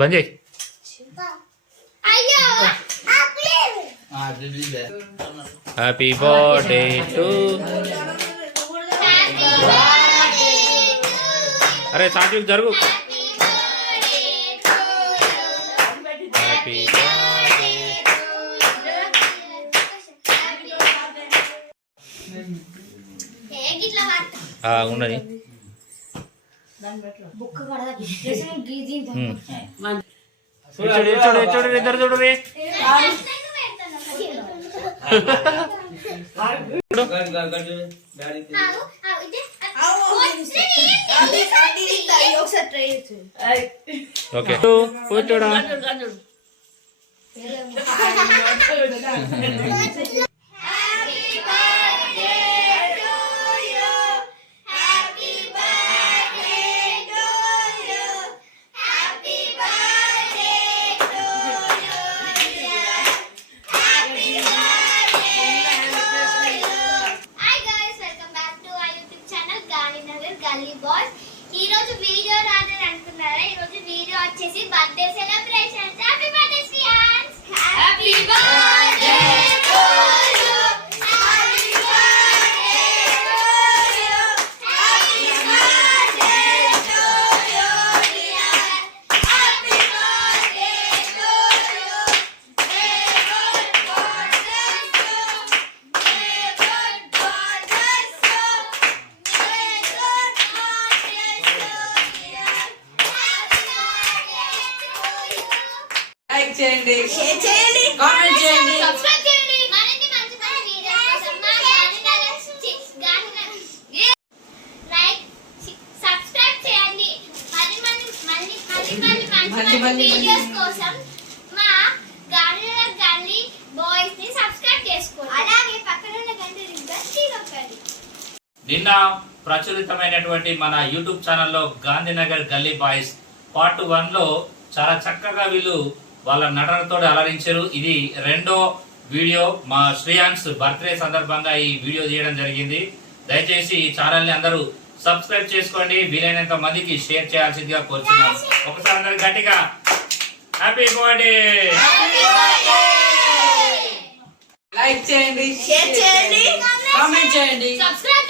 బంద్ చేయి. అయ్యో happy birthday to అరే సాత్విక్ జరుగు. హ్యాపీ ఉన్నది. బుక్ పడదా గీజీ ఉమ్. చూడు చూడు చూడు ఇద్దరు చూడు ఒకసారి ట్రై ఓకే కూర్చోడా గాంధీనగర్ గల్లీ బాయ్స్ ఈ రోజు వీడియో రాదని అనుకున్నారా ఈ రోజు వీడియో వచ్చేసి birthday celebrations happy birthday Shreyans happy birthday like చేయండి. కామెంట్ చేయండి. మళ్ళీ, మళ్ళీ, వీడియోస్ మళ్ళీ. కోసం మా గార్డెనర్ గల్లీ బాయ్స్ని సబ్స్క్రైబ్ చేసుకోండి. అలాగే పక్కన ఉన్న గంట గట్టి నొక్కండి నిన్న ప్రచురితమైనటువంటి మన యూట్యూబ్ ఛానల్లో గాంధీనగర్ గల్లీ బాయ్స్ పార్ట్ వన్లో చాలా చక్కగా వీళ్ళు వాళ్ళ నటనతో అలరించారు. ఇది రెండో వీడియో మా శ్రేయాంక్స్ బర్త్డే సందర్భంగా ఈ వీడియో తీయడం జరిగింది. దయచేసి ఈ ఛానల్ని అందరూ సబ్స్క్రైబ్ చేసుకోండి. వీలైనంత మందికి షేర్ చేయాల్సిందిగా కోరుతున్నాం ఒకసారి అందరు గట్టిగా హ్యాపీ బర్త్డే! లైక్ చేయండి షేర్ చేయండి కామెంట్ చేయండి. సబ్స్క్రైబ్